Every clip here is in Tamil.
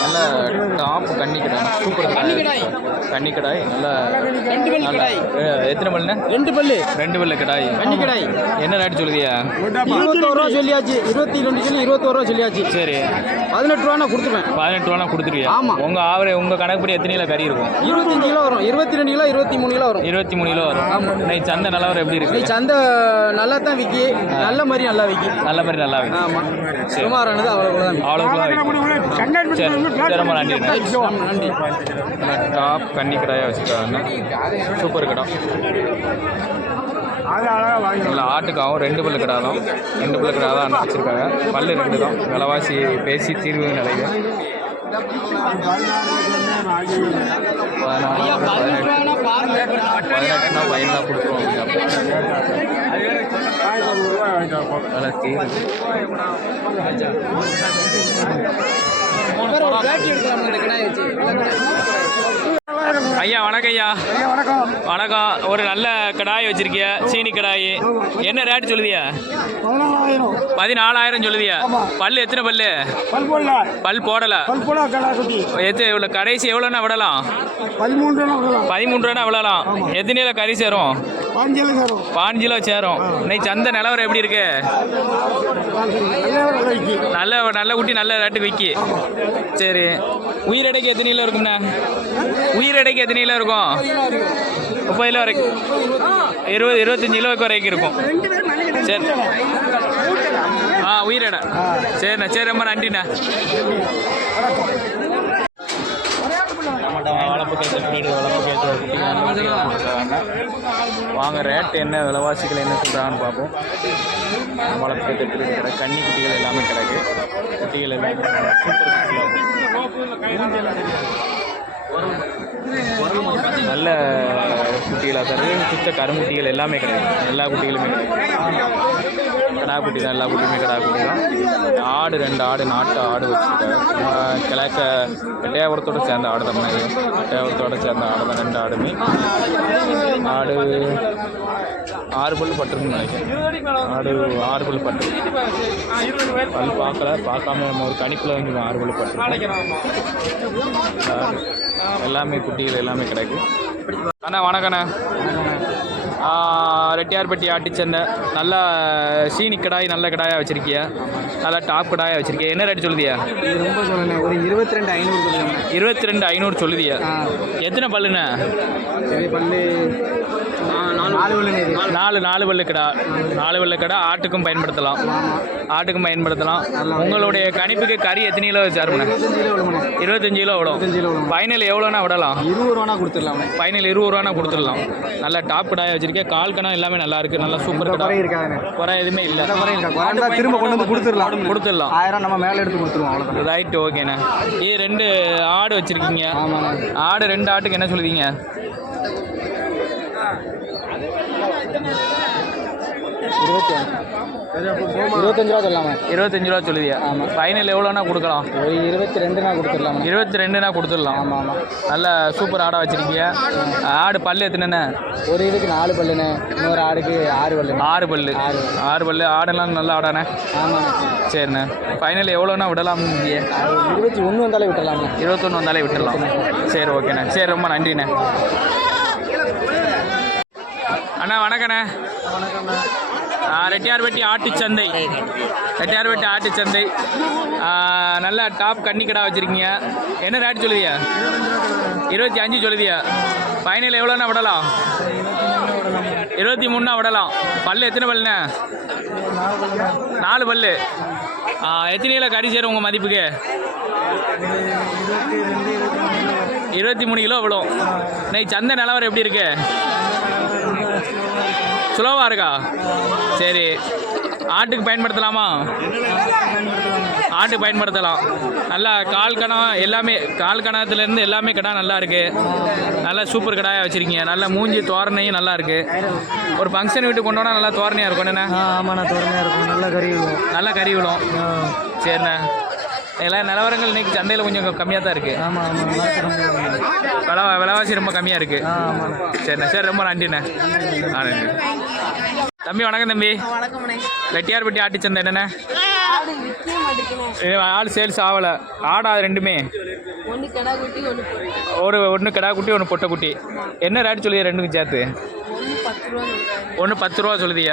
நல்ல டாப் கன்னி கடை சூப்பர் கடாய். கன்னி கடாய். நல்ல ரெண்டு பல்லு கடாய். எத்தனை பல்லுண்ணே? ரெண்டு பல்லு. ரெண்டு பல்லு கடாய். கன்னி கடாய். என்ன ரேட் சொல்லுதியா? இருபத்தோரு ரூபா சொல்லியாச்சு. இருபத்தி ரெண்டு சொல்லி இருபத்தோரு ரூபா சொல்லியாச்சு. சரி. பதினெட்டு ரூபா கொடுத்துருவேன். பதினெட்டு ரூபா கொடுத்துருவியா? ஆமா. உங்க ஆவரே உங்க கணக்குப்படி எத்தனை கிலோ கறி இருக்கும்? இருபத்தஞ்சு கிலோ வரும். இருபத்தி ரெண்டு கிலோ இருபத்தி மூணு கிலோ வரும். இருபத்தி மூணு கிலோ வரும். இன்னைக்கு சந்தை நிலவரம் எப்படி நீ இருக்கு சந்தை நல்லா தான் விக்கி. நல்ல மாதிரி நல்லா விக்கி. நல்ல மாதிரி நல்லா இருக்கு ஆமா. சுமாரானது அவ்வளோ அவ்வளோக்குலாம் சரி ரொம்ப நன்றி டாப் கன்னி கடாயாக வச்சுருக்காங்க சூப்பர் கடை இல்லை ஆட்டுக்காகவும் ரெண்டு பல்லு கடை தான் ரெண்டு பல்லு கடை தான் வச்சுருக்காங்க. பல்லு ரெண்டு தான். விலைவாசி பேசி தீர்வு நிலையில் பதினாறு பதினெட்டு பதினெட்டுனா பையனாக கொடுத்துருவோம் தீர்வு. ஒரு பேட்டி எடுக்கலாம்? இந்த கடாயை வச்சு. ஐயா வணக்கம் ஐயா. வணக்கம். வணக்கம். ஒரு நல்ல கடாய் வச்சிருக்கிய? சீனி கடாய். என்ன ரேட் சொல்லுதியா? பதினாலாயிரம். சொல்லுதியா? பல்லு எத்தனை பல்லு? பல் போடல. பல் போடல. பல் போட கடா குட்டி எத்து இவ்வளோ கடைசி எவ்வளோண்ணா விடலாம்? பதிமூன்று ரூபா விடலாம். எத்தனையில கறி சேரும்? பாஞ்சு கிலோ சேரும். இன்னைக்கு சந்தை நிலவரம் எப்படி இருக்கு? நல்ல நல்ல குட்டி நல்ல ரேட்டுக்கு விக்கி. சரி. உயிரடைக்கு எத்தனை கிலோ இருக்கும்ண்ணா? உயிரடைக்கு எத்தனை கிலோ இருக்கும்? முப்பது கிலோ வரைக்கும். இருபது இருபத்தஞ்சு கிலோ வரைக்கும் இருக்கும். சரி. ஆ உயிரடை. சரிண்ணா சரி ரொம்ப நன்றிண்ணா. வாங்க ரேட் என்ன விலைவாசிகள் என்ன சொல்கிறாங்கன்னு பார்ப்போம். வளர்ப்பு கேட்ட வீடு கன்னி குட்டிகள் எல்லாமே கிடக்கு. குட்டிகள் எல்லாமே நல்ல குட்டிகளாக தருது சுத்த கருங்குட்டிகள் எல்லாமே கிடையாது எல்லா குட்டிகளுமே கிடையாது கடா குட்டி தான் எல்லா குட்டியுமே கடா குட்டி தான் ஆடு ரெண்டு ஆடு நாட்டு ஆடு வச்சுருக்கேன். கிழக்க எட்டையாபுரத்தோட சேர்ந்த ஆடு தான் இது. சேர்ந்த ஆடு தான் ரெண்டு ஆடுமே. ஆடு ஆறு பல் பட்டிருக்குன்னு நினைக்கிறேன். ஆடு ஆறு பல் பட்டு பல் பார்க்கல. பார்க்காம நம்ம ஒரு கணிப்பில் வந்து ஆறு பல் பட்டு எல்லாமே குட்டிகள் எல்லாமே கிடைக்கும் அண்ணா வணக்கண்ணா ரெட்டியார்பட்டி ஆட்டிச்சந்தை நல்லா சீனி கடாய் நல்ல கடாயாக வச்சுருக்கிய? நல்லா டாப் கடாயாக வச்சுருக்கிய? என்ன ரேட் சொல்லுதியா? இது ரொம்ப சொல்லணும் ஒரு இருபத்தி ரெண்டு ஐநூறு இருபத்தி ரெண்டு ஐநூறு சொல்லுதியா? எத்தனை பல்லுண்ணே? பல்லு நாலு நாலு நாலு பல்லு கடா நாலு பல்லு கடா ஆட்டுக்கும் பயன்படுத்தலாம். ஆட்டுக்கும் பயன்படுத்தலாம். உங்களுடைய கணிப்புக்கு கறி எத்தனை கிலோ சார்புண்ணே இருபத்தஞ்சு கிலோ விடும் ஃபைனல் எவ்வளோனா விடலாம். இருபது ரூபா கொடுத்துடலாமே ஃபைனல் இருபது ரூபானா கொடுத்துடலாம். நல்ல டாப் கடாயை வச்சிருக்கேன். கால் கணம் எல்லாமே நல்லா இருக்கு. நல்லா சூப்பர் குறை குறை எதுவுமே இல்லை. திரும்ப கொண்டு வந்து கொடுத்துடலாம். கொடுத்துடலாம். ஆயிரம் நம்ம மேலே எடுத்து கொடுத்துருவோம் அவ்வளோதான் ரைட் ஓகேண்ணே இது ரெண்டு ஆடு வச்சிருக்கீங்க. ஆடு ரெண்டு ஆட்டுக்கு என்ன சொல்லுவீங்க? இருபத்தஞ்சு ரூபா சொல்லலாமே இருபத்தஞ்சு ரூபா சொல்லுவியா ஆமாம். ஃபைனல் எவ்வளோனா கொடுக்கலாம்? ஒரு இருபத்தி ரெண்டுனா கொடுத்துடலாமே? இருபத்தி ரெண்டுனா கொடுத்துடலாம். ஆமாம் ஆமாம் நல்ல சூப்பர் ஆடாக வச்சிருக்கீங்க. ஆடு பல்லு எத்தனைண்ணே? ஒரு இதுக்கு நாலு பல்லுண்ணே. இன்னொரு ஆடுக்கு ஆறு பல்லுண்ணே ஆறு பல்லு. ஆறு. பல்லு. ஆடெல்லாம் நல்ல ஆடாண்ணே. ஆமாண்ணே சரிண்ணே. ஃபைனல் எவ்வளோனா விடலாம்? ஒரு இருபத்தி ஒன்று வந்தாலே விட்டுடலாமே இருபத்தொன்று வந்தாலே விட்டுடலாம். சரி ஓகேண்ணே. சரி ரொம்ப நன்றிண்ணே. அண்ணா வணக்கண்ணே. ஆ, ரெட்டியார்பட்டி ஆட்டுச்சந்தை. ரெட்டியார்பட்டி ஆட்டுச்சந்தை. நல்ல டாப் கன்னிக்கடா வச்சுருக்கீங்க. என்ன ரேட் சொல்லுதியா இருபத்தி அஞ்சு சொல்லுதியா ஃபைனல் எவ்வளோண்ணா விடலாம்? இருபத்தி மூணுனா விடலாம். பல்லு எத்தனை பல்லுண்ணே? நாலு பல்லு. எத்தனை கிலோ கறி சேரும் உங்கள் மதிப்புக்கு? இருபத்தி மூணு கிலோ விழும். இன்னைக்கு சந்தை நிலவரம் எப்படி இருக்குது சுலவாக இருக்கா? சரி. ஆட்டுக்கு பயன்படுத்தலாமா? ஆட்டுக்கு பயன்படுத்தலாம். நல்லா கால் கணம் எல்லாமே கால் கணத்துலேருந்து எல்லாமே கடா நல்லா இருக்கு. நல்லா சூப்பர் கடாயாக வச்சுருக்கீங்க. நல்லா மூஞ்சி தோரணையும் நல்லா இருக்கு. ஒரு ஃபங்க்ஷன் வீட்டுக்கு கொண்டு நல்லா தோரணையாக இருக்கும். என்ன ஆமாண்ணா திறமையாக இருக்கும். நல்ல கறி விழும் நல்லா கறி விழும். சரிண்ணே. எல்லாம் நிலவரங்கள் இன்னைக்கு சந்தையில் கொஞ்சம் கம்மியாக தான் இருக்குது ஆமாம் ஆமாம் விலை விலைவாசி ரொம்ப கம்மியாக இருக்குது ஆமாண்ணா சரிண்ணே சரி ரொம்ப நன்றிண்ணே. ஆ நன்றி. தம்பி வணக்கம் தம்பி. வெட்டியார்பட்டி ஆட்டுச்சந்தை என்னண்ணே ஆடு விற்க மாட்டேங்குண்ணே இது ஆடு சேல்ஸ் ஆகலை ஆடா ரெண்டுமே. ஒரு ஒன்று கிடா குட்டி ஒன்று பொட்டை குட்டி. என்ன ரேட் சொல்லுது ரெண்டுக்கும் சேர்த்து? ஒன்று பத்து ரூபா சொல்லுதிய?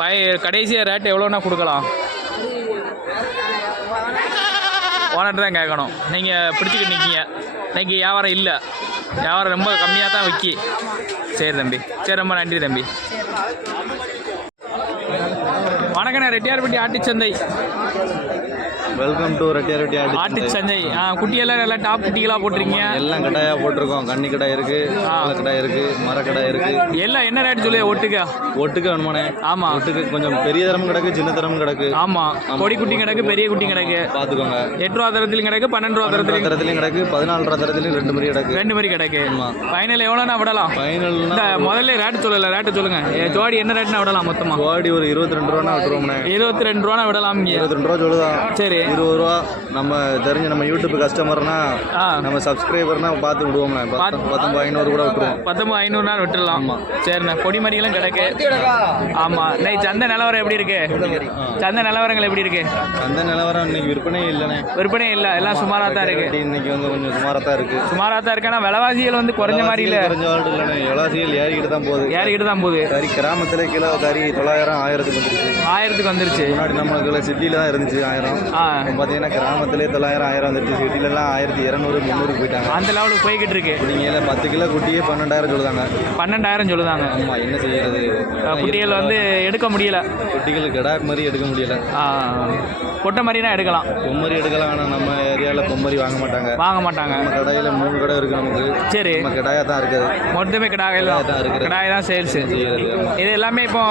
பை கடைசியாக ரேட் எவ்வளோனா கொடுக்கலாம். பாராட்டு தான் கேட்கணும். நீங்கள் பிடிச்சிக்கிட்டு நிற்கீங்க இன்னைக்கு வியாபாரம் இல்லை. வியாபாரம் ரொம்ப கம்மியாக தான் விற்கி சரி தம்பி. சரி ரொம்ப நன்றி தம்பி. வணக்கண்ணே ரெட்டியார்பட்டி சந்தை வெல்கம் டு ரெட்டியாரெட்டி ஆடி ஆட்டுச்சந்தை ஆ குட்டியெல்லாம் நல்லா டாப் குட்டிகளாக போட்டிருக்கீங்க. எல்லாம் கடாயா போட்டிருக்கோம். கன்னி கடை இருக்கு கடை இருக்கு மரக்கடை இருக்கு. எல்லாம் என்ன ரேட் சொல்லி ஒட்டுக்கா ஒட்டுக்கு வேணுமானே ஆமாம் ஒட்டுக்கு கொஞ்சம் பெரிய தரம் கிடக்கு சின்ன தரம் கிடக்கு. ஆமாம் கொடி குட்டி கிடக்கு பெரிய குட்டி கிடக்கு. பாத்துக்கோங்க எட்டு ரூபா தரத்துலையும் கிடக்கு பன்னெண்டு ரூபா தரத்துலையும் தரத்துலயும் கிடக்கு பதினாலு ரூபா தரத்துலயும் ரெண்டு மாதிரி கிடக்கு. ரெண்டு மாதிரி கிடக்கு. ஆமா. ஃபைனல் எவ்வளோண்ணா விடலாம்? இந்த ஃபைனல்னா முதல்ல ரேட்டு சொல்லல ரேட்டு சொல்லுங்க. ஏ, ஜோடி என்ன ரேட்னா விடலாம் மொத்தமா? கோடி ஒரு இருபத்தி ரெண்டு ரூபா விட்டுருவோம்ண்ணே. இருபத்தி ரெண்டு ரூபா விடலாம் இருபத்தி ரெண்டு ரூபா சொல்லுதான் சரி. இருபது ரூபா நம்ம தெரிஞ்ச நம்ம யூடியூப் கஸ்டமர்னா ஆ. நம்ம சப்ஸ்கிரைபர்னா பார்த்து விடுவோம்ண்ணே. பத்து பத்தொம்பது ஐநூறு கூட விட்டுருவோம். பத்தொம்பது ஐநூறு நாள் விட்டுடலாம். ஆமா. சரிண்ணே. பொடி மறிகளும் கிடக்கு. ஆமா. இன்னைக்கு சந்தை நிலவரம் எப்படி இருக்கு? சந்தை நிலவரங்கள் எப்படி இருக்கு? அந்த நிலவரம் இன்னைக்கு விற்பனை இல்லைண்ணே. விற்பனை இல்லை. எல்லாம் சுமாராக தான் இருக்கு. இன்னைக்கு வந்து கொஞ்சம் சுமாராக தான் இருக்கு. சுமாராக தான் இருக்கு. ஆனால் விலைவாசிகள் வந்து குறைஞ்ச மாதிரி இல்லை. குறைஞ்ச வாழ்டு இல்லைண்ணே. விளாசிகள் ஏறிக்கிட்டு தான் போகுது. ஏறிக்கிட்டு தான் போகுது. கறி கிராமத்துல கிலோ கறி தொள்ளாயிரம் ஆயிரத்துக்கு வந்துருச்சு. ஆயிரத்துக்கு வந்துருச்சு. முன்னாடி நம்மளுக்கு சிட்டில தான் இருந்துச்சு ஆயிரம். ஆ. பார்த்தீங்கன்னா கிராமத்திலே தொள்ளாயிரம் ஆயிரம் வந்துருச்சு. சிட்டிலலாம் ஆயிரத்தி இரநூறு முந்நூறுக்கு போயிட்டாங்க. அந்த லெவலுக்கு போய்கிட்டு இருக்கு நீங்க பத்து கிலோ குட்டியே பன்னெண்டாயிரம் சொல்லுதாங்க. பன்னெண்டாயிரம் சொல்லுதாங்க. ஆமா என்ன செய்யறது? குட்டிகள் வந்து எடுக்க முடியல. குட்டிகள் கடாக் மாதிரி எடுக்க முடியல. ஆ, பொட்டை மாதிரினா எடுக்கலாம். பொம்மரி எடுக்கலாம் ஆனால் நம்ம ஏரியாவில் பொம்மரி வாங்க மாட்டாங்க. வாங்க மாட்டாங்க. நம்ம கடையில் மூணு கடை இருக்கு நமக்கு. சரி. நம்ம கடாயா தான் இருக்குது. மொத்தமே கிடாயில் கிடாய் தான் இருக்குது. கிடாய் தான் சேல்ஸ். இது எல்லாமே இப்போ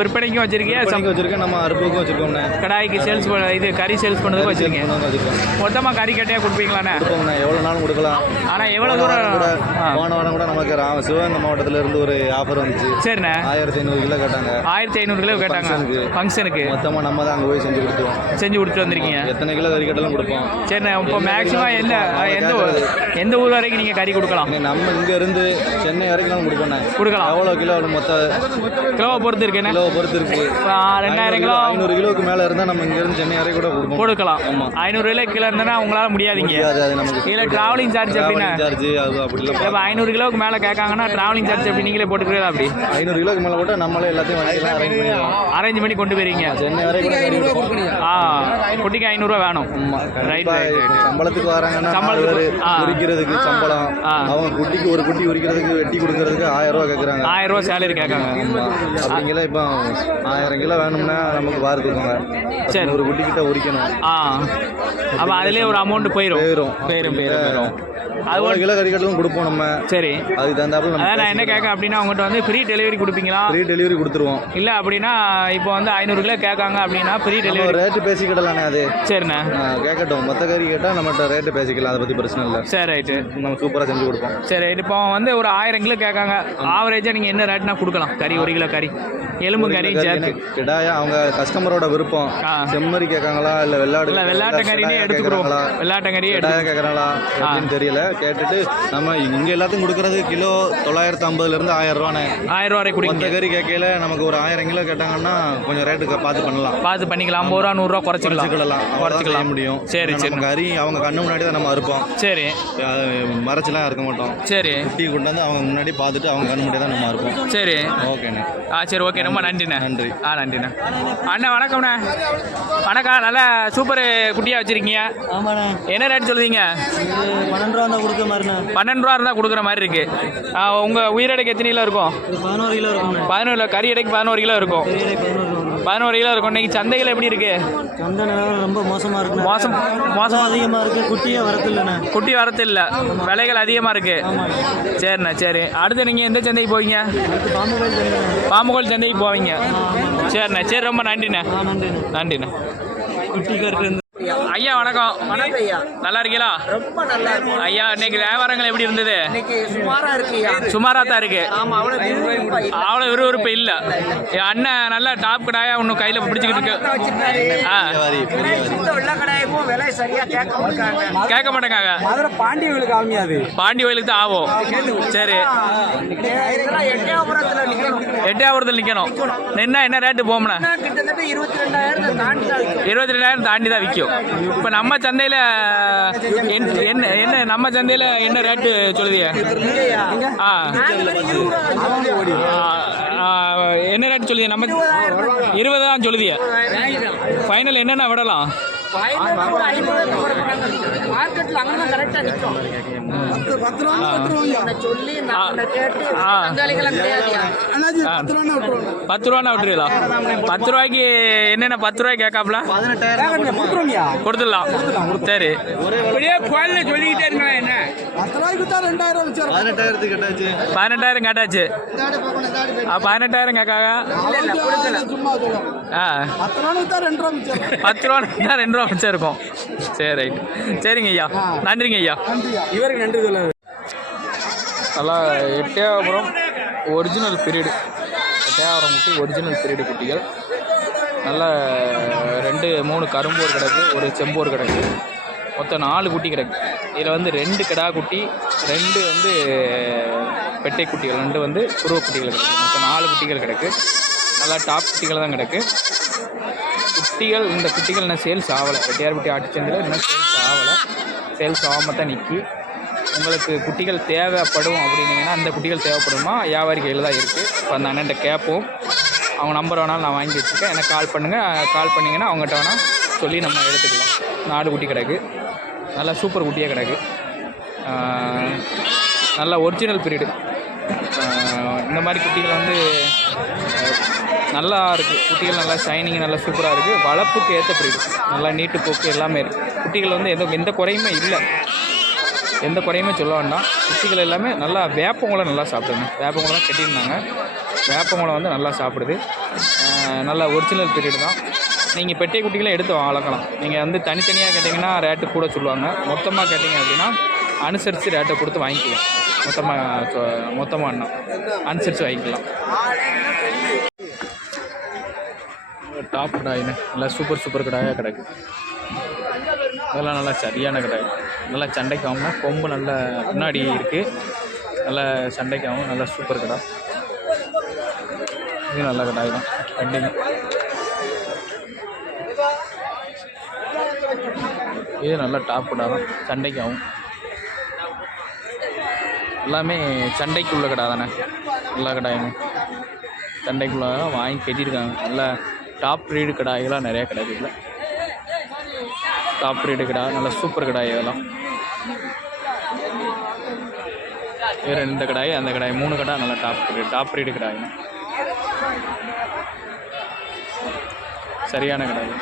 விற்பனைக்கும் வச்சிருக்கியா? விற்பனைக்கு வச்சிருக்கேன் நம்ம அறுப்புக்கும் வச்சிருக்கோம்ண்ணே. கடாய்க்கு சேல்ஸ் இது கறி சேல்ஸ் வச்சிருக்கீங்க. கொண்டு வந்து வச்சிருக்கோம் மொத்தமாக கறி கட்டையாக கொடுப்பீங்களாண்ணே? கொடுப்போம்ண்ணே. எவ்வளோ நாளும் கொடுக்கலாம் ஆனால் எவ்வளோ வாரம் கூட தூரம் ஆ, போன வாரம் கூட நமக்கு சிவகங்கை மாவட்டத்துல இருந்து ஒரு ஆஃபர் வந்துச்சு. சரிண்ணே. ஆயிரத்தி ஐநூறு கிலோ கேட்டாங்க. ஆயிரத்தி ஐநூறு கிலோ கேட்டாங்க. ஃபங்க்ஷனுக்கு. ஃபங்க்ஷனுக்கு மொத்தமா நம்ம தான் அங்கே போய் செஞ்சு கொடுத்தோம் செஞ்சு கொடுத்துட்டு வந்திருக்கீங்க. எத்தனை கிலோ கறி கட்டலும் கொடுப்போம். சரிண்ணே இப்போ மேக்ஸிமம் எந்த எந்த ஊர் எந்த ஊர் வரைக்கும் நீங்கள் கறி கொடுக்கலாம்? இன்னைக்கு நம்ம இங்க இருந்து சென்னை வரைக்கும் கொடுப்போம் கொடுக்கலாம். எவ்வளோ கிலோ மொத்த? கிலோவை பொறுத்து இருக்குண்ணே. கிலோ பொறுத்து இருக்கு. இப்போ ரெண்டாயிரம் கிலோ. ஐநூறு கிலோக்கு மேல இருந்தா நம்ம இங்க இருந்து சென்னை வரைக்கும் கூட கொடுப்போம். கொடுக்கலாம். ஆமா. ஐநூறு கிலோ கீழே இருந்தனா உங்களால முடியாதீங்க. இதில் டிராவலிங் சார்ஜ் இப்போ ஐநூறு கிலோவுக்கு மேலே கேட்காங்கன்னா டிராவலிங் சார்ஜ் எப்படி? நீங்களே போட்டுக்கிறீங்களா அப்படி? ஐநூறு கிலோக்கு மேல போட்டா நம்மளே எல்லாத்தையும் அரேஞ்ச் பண்ணி கொண்டு போயிருங்க சென்னை வரைக்கும். ஆ குட்டிக்கு ஐநூறுரூவா வேணும். ரைட் சம்பளத்துக்கு வராங்கன்னா சம்பளத்துக்கு. உரிக்கிறதுக்கு சம்பளம். அவங்க குட்டிக்கு ஒரு குட்டி உரிக்கிறதுக்கு வெட்டி கொடுக்கறதுக்கு ஆயிரம் ரூபா கேக்குறாங்க. ஆயிரம் ரூபா சேலரி கேட்காங்க. இப்போ ஆயிரம் கிலோ வேணும்னா நமக்கு வாரத்துக்கு சரி. ஒரு குட்டி கிட்ட உரிக்கணும். ஆ. அப்போ அதுலேயே ஒரு அமௌண்ட் போயிடும் போயிரும். போயிடும் போயிடும் போயிடும் அது ஒரு கிலோ கறி கட்டலும் கொடுப்போம் நம்ம. சரி. அதுக்கு தகுந்தாப்புல அதான் நான் என்ன கேட்க அப்படின்னா உங்கள்கிட்ட வந்து ஃப்ரீ டெலிவரி கொடுப்பீங்களா? ஃப்ரீ டெலிவரி கொடுத்துருவோம். இல்லை அப்படின்னா இப்போ வந்து ஐநூறு கிலோ கேட்காங்க அப்படின்னா ஃப்ரீ டெலிவரி ரேட்டு பேசிக்கிடலானே அது சரிண்ணே. கேட்கட்டும் மொத்த கறி கேட்டால் நம்மகிட்ட ரேட்டு பேசிக்கலாம். அதை பற்றி பிரச்சனை இல்லை. சரி ரைட்டு. நம்ம சூப்பராக செஞ்சு கொடுப்போம். சரி இப்போ வந்து ஒரு ஆயிரம் கிலோ கேட்காங்க. ஆவரேஜாக நீங்கள் என்ன ரேட்னா கொடுக்கலாம்? கறி ஒரு கிலோ கறி. எலும்பு கறி சேர்த்து. கிடாயா அவங்க கஸ்டமரோட விருப்பம். செம்மறி கேட்காங்களா இல்லை வெள்ளாடு இல்லை வெள்ளாட்டங்கறினே எடுத்துக்கிறோம் வெள்ளாட்டங்கறியே கிடாயா எடுத்து கேட்குறாங்களா அப்படின்னு தெரியல. கேட்டுட்டு நம்ம இங்கே எல்லாத்தையும் கொடுக்கறது கிலோ தொள்ளாயிரத்து ஐம்பதுலேருந்து ஆயிரம் ரூபானே ஆயிரம் ரூபா வரை மொத்த கொடுங்க கறி கேட்கல நமக்கு ஒரு ஆயிரம் கிலோ கேட்டாங்கன்னா கொஞ்சம் ரேட்டுக்கு பார்த்து பண்ணலாம். பார்த்து பண்ணிக்கலாம். ஐம்பது ரூபா நூறுரூவா குறைச்சிக்கலாம். செய்ய குறைச்சிக்கலாம் முடியும். சரி சரி. கறி அவங்க கண்ணு முன்னாடி தான் நம்ம அறுப்போம். சரி. அது மறைச்செல்லாம் இருக்க மாட்டோம். சரி. குட்டி கொண்டு வந்து அவங்க முன்னாடி பார்த்துட்டு அவங்க கண்ணு முன்னாடி தான் நம்ம இருப்போம் சரி. ஓகேண்ணே. ஆ சரி ஓகே. ரொம்ப நன்றிண்ணே. நன்றி. ஆ நன்றிண்ணே. அண்ணா வணக்கம்ண்ணே. வணக்கம் நல்லா சூப்பர் குட்டியாக வச்சுருக்கீங்க. ஆமாண்ணே. என்ன ரேட் சொல்லுவீங்க? பன்னெண்டு ரூபா தான் கொடுக்க மாதிரிண்ணே. பன்னெண்டு ரூபா இருந்தால் கொடுக்குற மாதிரி இருக்கு. ஆ, உங்க உயிரடைக்கு எத்தனை கிலோ இருக்கும்? பதினோரு கிலோ இருக்கும்ண்ணே. பதினோரு கிலோ. கறி எடைக்கு பதினோரு கிலோ இருக்கும். பதினோரு கிலோ இருக்கும். இன்னைக்கு சந்தைகள் எப்படி இருக்கு? சந்தை நிலவரம் ரொம்ப மோசமாக இருக்குண்ணே மோசம் மோசம். அதிகமாக இருக்குது குட்டியே வரதில்லைண்ணே குட்டி வரத்து இல்லை விலைகள் அதிகமாக இருக்கு. சரிண்ணே சரி. அடுத்து நீங்கள் எந்த சந்தைக்கு போவீங்க? பாம்புகோல் சந்தைக்கு போவீங்க. சரிண்ணே சரி ரொம்ப நன்றிண்ணே. நன்றிண்ணே. நன்றிண்ணே. குட்டி கருக்கு இருந்து ஐயா. வணக்கம் நல்லா இருக்கீங்களா? ரொம்ப நல்லா இருக்கு ஐயா இன்னைக்கு வியாபாரங்கள் எப்படி இருந்தது? இன்னைக்கு சுமாரா இருக்குயா சுமாராக தான் இருக்கு. ஆமா அவ்வளவு விறுவிறுப்பா இல்ல. அவ்வளோ விறுவிறுப்பு இல்லை. அண்ணன் நல்லா டாப் கடாயா ஒன்றும் கையில் பிடிச்சிக்கிட்டு இருக்கு. கேட்க மாட்டாங்க. கேட்க மாட்டேங்காங்க மதுரை பாண்டியர்களுக்கு ஆமியாது பாண்டி கோயிலுக்கு தான் ஆகும். சரி. எட்டயபுரத்துல நிக்கணும். நின்னா என்ன ரேட்டு போம்ண்ணே கிட்டத்தட்ட இருபத்தி ரெண்டாயிரத்தை தாண்டி தான் விக்கும். இருபத்தி ரெண்டாயிரம் தாண்டி தான் விற்கும். இப்போ நம்ம சந்தையில் என்ன என்ன நம்ம சந்தையில் என்ன ரேட்டு சொல்லுதிய ஆ. என்ன ரேட் சொல்லுதிய நம்ம இருபது தான் சொல்லுதிய ஃபைனல் என்னென்ன விடலாம்? கரெக்டா சொல்லி கேட்டு பத்து ரூபா விட்டுருவாங்க பத்து ரூபாண்ணா விட்டுருவீங்களா பத்து ரூபாய்க்கு என்னென்ன பத்து பதினெட்டாயிரம் கொடுத்துருவோம்யா கொடுத்துடலாம். சரி. சொல்லிக்கிட்டே இருங்களேன் என்ன? பதினெட்டாயிரம் கேட்டாச்சு. ஆ, பதினெட்டாயிரம் சொல்லும் ஆ. பத்து ரூபா ரெண்டு ரூபா மிச்சம் இருக்கும் சரி ரைட். சரிங்க ஐயா. நன்றிங்க ஐயா. இவருக்கு நன்றி சொல்லுது நல்லா எட்டயபுரம். ஒரிஜினல் பீரியடு தேவரம் குட்டி ஒரிஜினல் பீரியடு குட்டிகள். நல்ல ரெண்டு மூணு கரும்போர் கிடக்கு ஒரு செம்போர் கிடக்கு. மொத்தம் நாலு குட்டி கிடக்கு. இதில் வந்து ரெண்டு கிடா குட்டி ரெண்டு வந்து பெட்டை குட்டிகள் ரெண்டு வந்து புருவ குட்டிகள் கிடக்கு. மொத்தம் நாலு குட்டிகள் கிடக்கு. நல்லா டாப் குட்டிகள் தான் கிடக்கு. குட்டிகள் இந்த குட்டிகள் இன்னும் சேல்ஸ் ஆகலை. வெட்டியார்பட்டி ஆட்டுச்சந்தையில் இன்னும் சேல்ஸ் ஆகலை. சேல்ஸ் ஆகாமல் தான் நிற்கி உங்களுக்கு குட்டிகள் தேவைப்படும் அப்படின்னீங்கன்னா அந்த குட்டிகள் தேவைப்படுமா? வியாபாரி கையில் தான் இருக்குது இப்போ அந்த அண்ணன்ட்ட கேட்போம் அவங்க நம்பர் வேணாலும் நான் வாங்கி வச்சுருக்கேன் எனக்கு கால் பண்ணுங்கள் கால் பண்ணிங்கன்னா அவங்ககிட்ட வேணால் சொல்லி நம்ம எடுத்துக்கலாம். நாடு குட்டி கிடக்கு. நல்லா சூப்பர் குட்டியாக கிடக்கு. நல்லா ஒரிஜினல் பீரியடு இந்த மாதிரி குட்டிகள் வந்து நல்லா இருக்குது குட்டிகள் நல்லா ஷைனிங் நல்லா சூப்பராக இருக்குது வளர்ப்புக்கு ஏற்ற பீரியடு நல்லா நீட்டு போக்கு எல்லாமே இருக்குது குட்டிகள் வந்து எந்த எந்த குறையுமே இல்லை. எந்த குறையுமே சொல்ல வேண்டாம். குட்டிகள் எல்லாமே நல்லா வேப்பங்குளம் நல்லா சாப்பிடுங்க. வேப்பங்குளம் கட்டியிருந்தாங்க. வேப்பங்குளம் வந்து நல்லா சாப்பிடுது. நல்லா ஒரிஜினல் பீரியட் தான். நீங்கள் பெட்டை குட்டிகளை எடுத்து வளர்க்கலாம். நீங்கள் வந்து தனித்தனியாக கேட்டிங்கன்னா ரேட்டு கூட சொல்லுவாங்க. மொத்தமாக கேட்டிங்க அப்படின்னா அனுசரித்து ரேட்டை கொடுத்து வாங்கிக்கலாம். மொத்தமாக மொத்தமாக அண்ணா. அனுசரித்து வாங்கிக்கலாம். டாப் கடாயின்னு. நல்லா சூப்பர் சூப்பர் கடாயாக கிடக்கு. அதெல்லாம் நல்லா சரியான கடாய். நல்லா சண்டைக்காகும்னா கொம்பு நல்ல முன்னாடி இருக்குது நல்ல சண்டைக்காகவும் நல்லா சூப்பர் கடா இது நல்ல கடாய் தான் கண்டிப்பாக இது நல்ல டாப் கடா தான் சண்டைக்காகவும் எல்லாமே சண்டைக்குள்ள கடா தானே. எல்லா கடாயுமே சண்டைக்குள்ள தான் வாங்கி கட்டியிருக்காங்க. நல்லா டாப் ரீடு கடாய்களாம் நிறையா கிடையாது டாப் கடா. நல்ல சூப்பர் கடாய் இதெல்லாம். வேறு இந்த கடாய் அந்த கடாய் மூணு கடை நல்லா டாப் ரேட் டாப் ரேட்டு கடாய் சரியான கடாய்